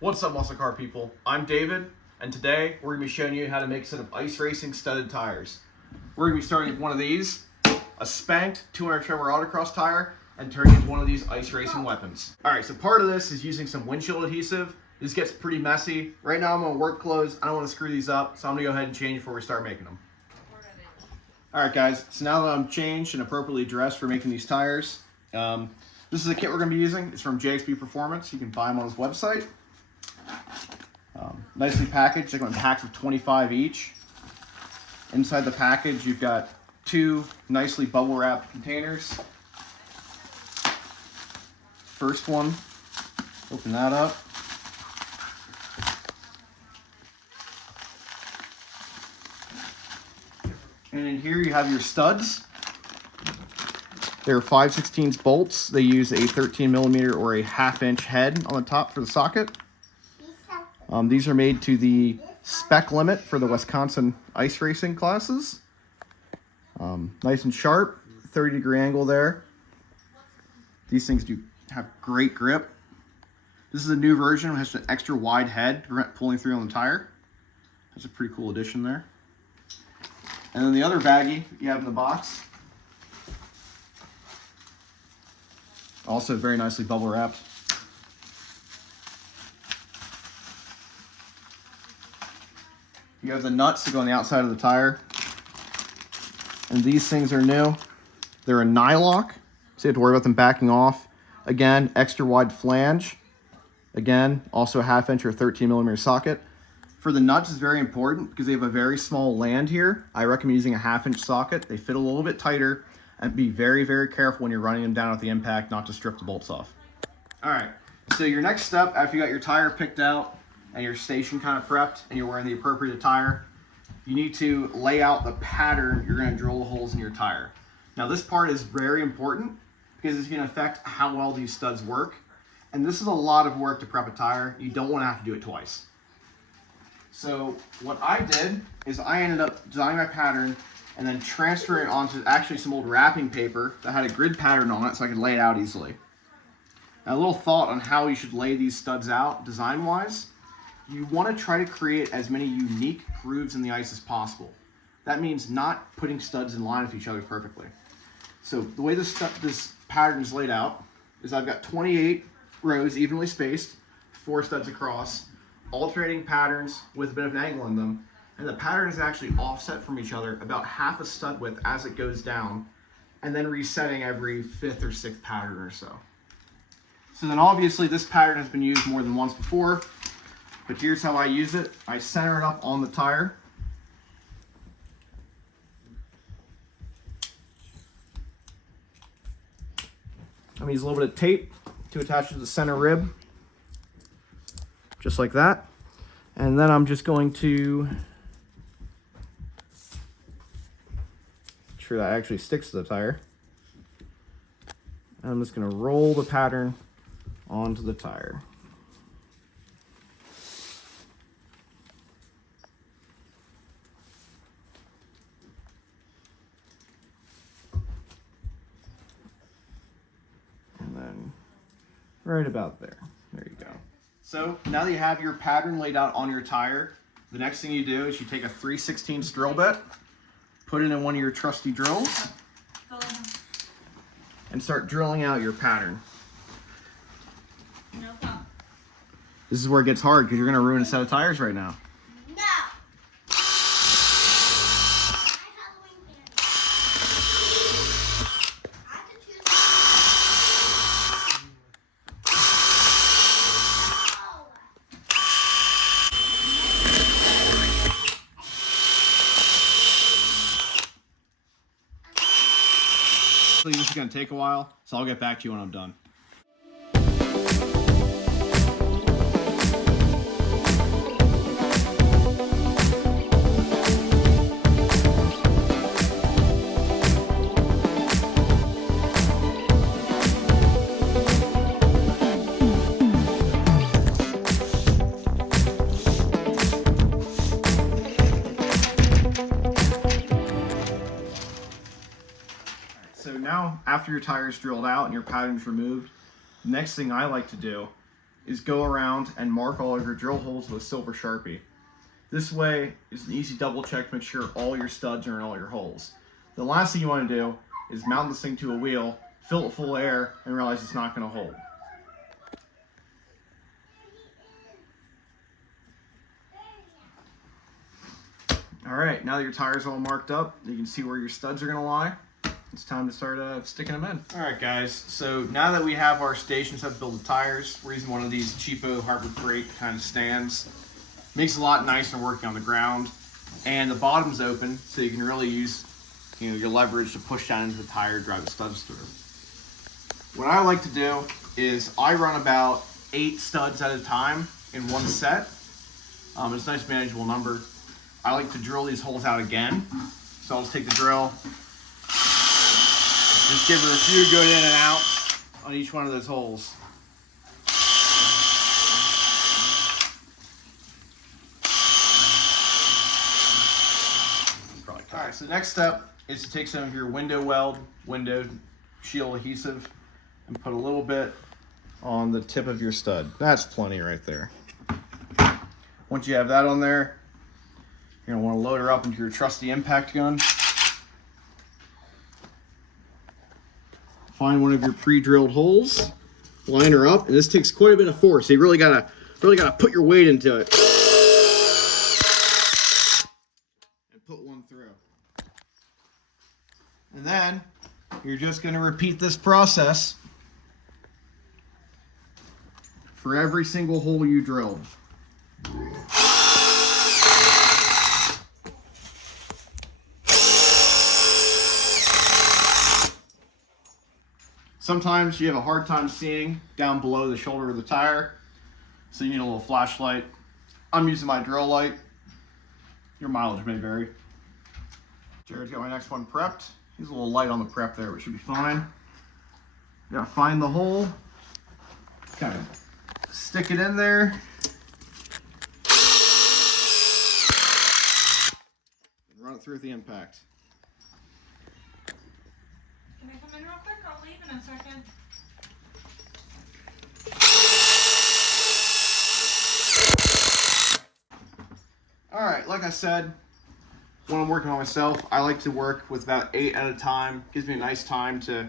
What's up, muscle car people? I'm David, and today we're going to be showing you how to make a set of ice racing studded tires. We're going to be starting with one of these, a spanked 200 Tremor Autocross tire, and turning into one of these ice racing weapons. Alright, so part of this is using some windshield adhesive. This gets pretty messy. Right now I'm on work clothes. I don't want to screw these up, so I'm going to go ahead and change before we start making them. Alright guys, so now that I'm changed and appropriately dressed for making these tires, this is a kit we're going to be using. It's from JXP Performance. You can find them on his website. Nicely packaged. They come in packs of 25 each. Inside the package, you've got two nicely bubble wrapped containers. First one, open that up. And in here you have your studs. They're 5/16 bolts. They use a 13mm or a 1/2 inch head on the top for the socket. These are made to the spec limit for the Wisconsin ice racing classes. Nice and sharp, 30-degree angle there. These things do have great grip. This is a new version. It has an extra wide head to prevent pulling through on the tire. That's a pretty cool addition there. And then the other baggie you have in the box, also very nicely bubble wrapped. You have the nuts that go on the outside of the tire. And these things are new. They're a Nylock, so you have to worry about them backing off. Again, extra wide flange. Again, also a 1/2 inch or 13mm socket. For the nuts, it's very important because they have a very small land here. I recommend using a 1/2 inch socket. They fit a little bit tighter, and be very, very careful when you're running them down at the impact not to strip the bolts off. All right, so your next step after you got your tire picked out and your station kind of prepped and you're wearing the appropriate attire, you need to lay out the pattern you're going to drill the holes in your tire. Now this part is very important because it's going to affect how well these studs work. And this is a lot of work to prep a tire. You don't want to have to do it twice. So what I did is I ended up designing my pattern and then transferring it onto actually some old wrapping paper that had a grid pattern on it so I could lay it out easily. Now a little thought on how you should lay these studs out design-wise. You want to try to create as many unique grooves in the ice as possible. That means not putting studs in line with each other perfectly. So the way this pattern is laid out is I've got 28 rows evenly spaced, 4 studs across, alternating patterns with a bit of an angle in them, and the pattern is actually offset from each other about 1/2 a stud width as it goes down, and then resetting every 5th or 6th pattern or so. So then obviously this pattern has been used more than once before, but here's how I use it. I center it up on the tire. I'm going to use a little bit of tape to attach to the center rib, just like that. And then I'm just going to make sure that actually sticks to the tire. And I'm just going to roll the pattern onto the tire. And then right about there. There you go. So now that you have your pattern laid out on your tire, the next thing you do is you take a 3/16 drill bit, put it in one of your trusty drills, and start drilling out your pattern. No problem. This is where it gets hard because you're going to ruin a set of tires right now. No. So this is going to take a while, so I'll get back to you when I'm done. Now, after your tire is drilled out and your pattern's removed, the next thing I like to do is go around and mark all of your drill holes with a silver Sharpie. This way is an easy double check to make sure all your studs are in all your holes. The last thing you want to do is mount this thing to a wheel, fill it full of air, and realize it's not going to hold. Alright, now that your tire's all marked up, you can see where your studs are going to lie. It's time to start sticking them in. Alright guys, so now that we have our stations how to build the tires, we're using one of these cheapo Harbor Freight kind of stands. Makes it a lot nicer working on the ground. And the bottom's open, so you can really use your leverage to push down into the tire, drive the studs through. What I like to do is I run about 8 studs at a time in one set. It's a nice manageable number. I like to drill these holes out again. So I'll just take the drill, just give her a few good in and out on each one of those holes. Alright, so the next step is to take some of your window shield adhesive and put a little bit on the tip of your stud. That's plenty right there. Once you have that on there, you're going to want to load her up into your trusty impact gun. Find one of your pre-drilled holes, line her up, and this takes quite a bit of force. So you really gotta put your weight into it. And put one through. And then you're just gonna repeat this process for every single hole you drilled. Sometimes you have a hard time seeing down below the shoulder of the tire, so you need a little flashlight. I'm using my drill light. Your mileage may vary. Jared's got my next one prepped. He's a little light on the prep there, but should be fine. You gotta find the hole, kind of stick it in there, and run it through with the impact. Can I come in real quick? I'll leave in a second. Alright, like I said, when I'm working on myself, I like to work with about 8 at a time. Gives me a nice time to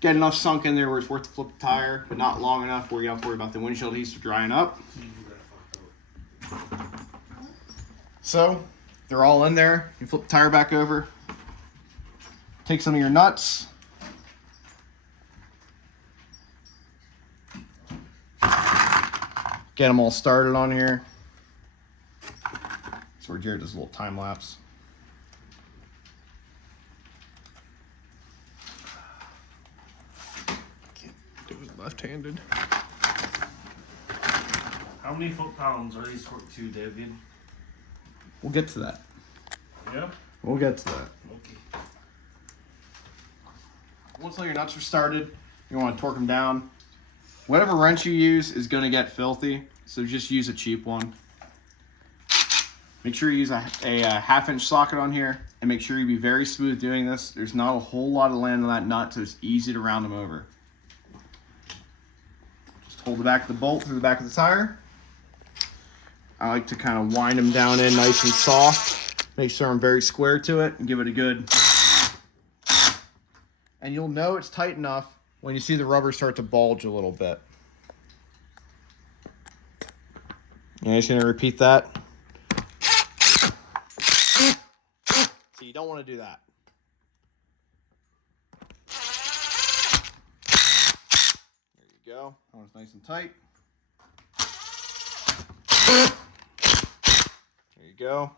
get enough sunk in there where it's worth to flip the tire, but not long enough where you have to worry about the windshield adhesive drying up. So, they're all in there. You flip the tire back over. Take some of your nuts. Get them all started on here. That's where Jared does a little time lapse. Can't do it left-handed. How many foot-pounds are these to, David? We'll get to that. Yeah? We'll get to that. Okay. Once all your nuts are started, you want to torque them down. Whatever wrench you use is going to get filthy, so just use a cheap one. Make sure you use a half-inch socket on here, and make sure you be very smooth doing this. There's not a whole lot of land on that nut, so it's easy to round them over. Just hold the back of the bolt through the back of the tire. I like to kind of wind them down in nice and soft. Make sure I'm very square to it, and give it a good... And you'll know it's tight enough when you see the rubber start to bulge a little bit. And I'm just going to repeat that. So you don't want to do that. There you go. That one's nice and tight. There you go.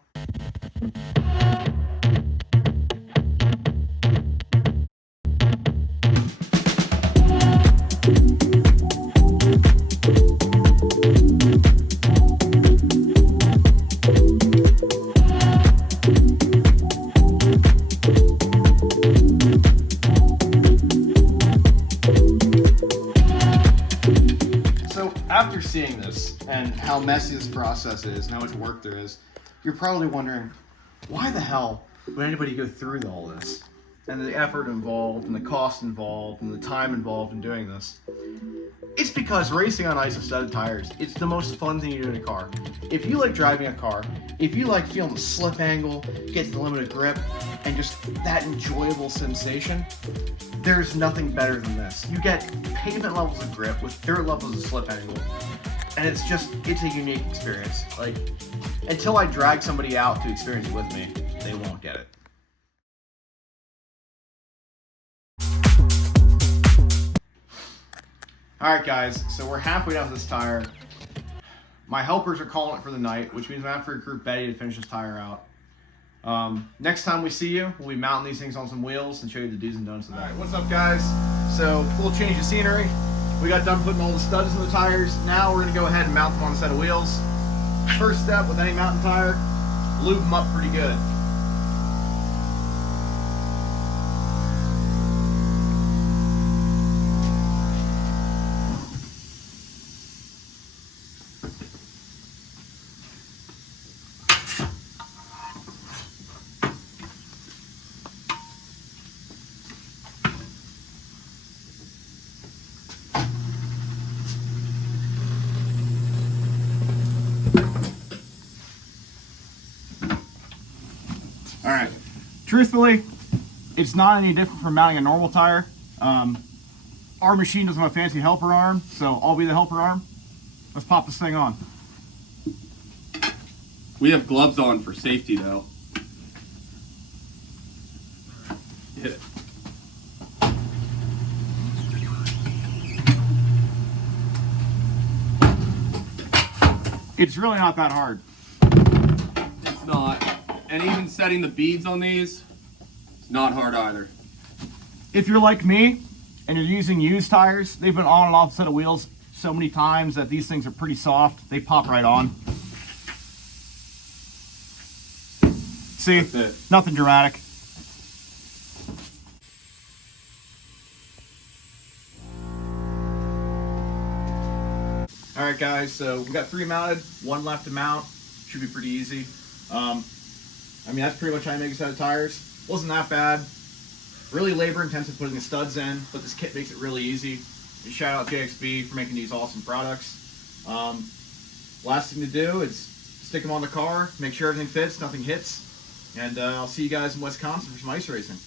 After seeing this and how messy this process is and how much work there is, you're probably wondering, why the hell would anybody go through all this? and the effort involved and the cost involved and the time involved in doing this, it's because racing on ice with studded tires, it's the most fun thing you do in a car. If you like driving a car, if you like feeling the slip angle, get the limited grip, and just that enjoyable sensation, there's nothing better than this. You get pavement levels of grip with dirt levels of slip angle, and it's a unique experience. Like, until I drag somebody out to experience it with me, they won't get it. Alright guys, so we're halfway down this tire. My helpers are calling it for the night, which means I have to recruit Betty to finish this tire out. Next time we see you, we'll be mounting these things on some wheels and show you the do's and don'ts of that. Alright, what's up guys? So, little change of scenery. We got done putting all the studs in the tires. Now we're going to go ahead and mount them on a set of wheels. First step with any mountain tire, lube them up pretty good. Alright, truthfully, it's not any different from mounting a normal tire. Our machine doesn't have a fancy helper arm, so I'll be the helper arm. Let's pop this thing on. We have gloves on for safety though. Hit it. It's really not that hard. It's not. And even setting the beads on these, it's not hard either. If you're like me and you're using used tires, they've been on and off a set of wheels so many times that these things are pretty soft. They pop right on. See, That's it. nothing dramatic. All right, guys, so we got 3 mounted, 1 left to mount. Should be pretty easy. I mean, that's pretty much how I make a set of tires. Wasn't that bad. Really labor intensive putting the studs in, but this kit makes it really easy. And shout out JXB for making these awesome products. Last thing to do is stick them on the car, make sure everything fits, nothing hits, and I'll see you guys in Wisconsin for some ice racing.